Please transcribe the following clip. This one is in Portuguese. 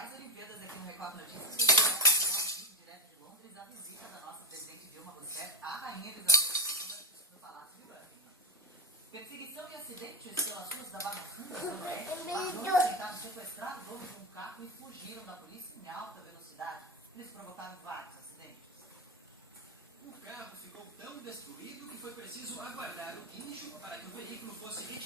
Mais Olimpíadas aqui no Record Notícias. Que eu direto de Londres, a visita da nossa presidente Dilma Rousseff à Rainha Elizabeth II no Palácio de Buckingham. Perseguição e acidentes pelas ruas da Barra Funda, Zona Oeste. Ladrões tentaram sequestrar os donos de um carro e fugiram da polícia em alta velocidade. Eles provocaram vários acidentes. O carro ficou tão destruído que foi preciso aguardar o guincho para que o veículo fosse retirado.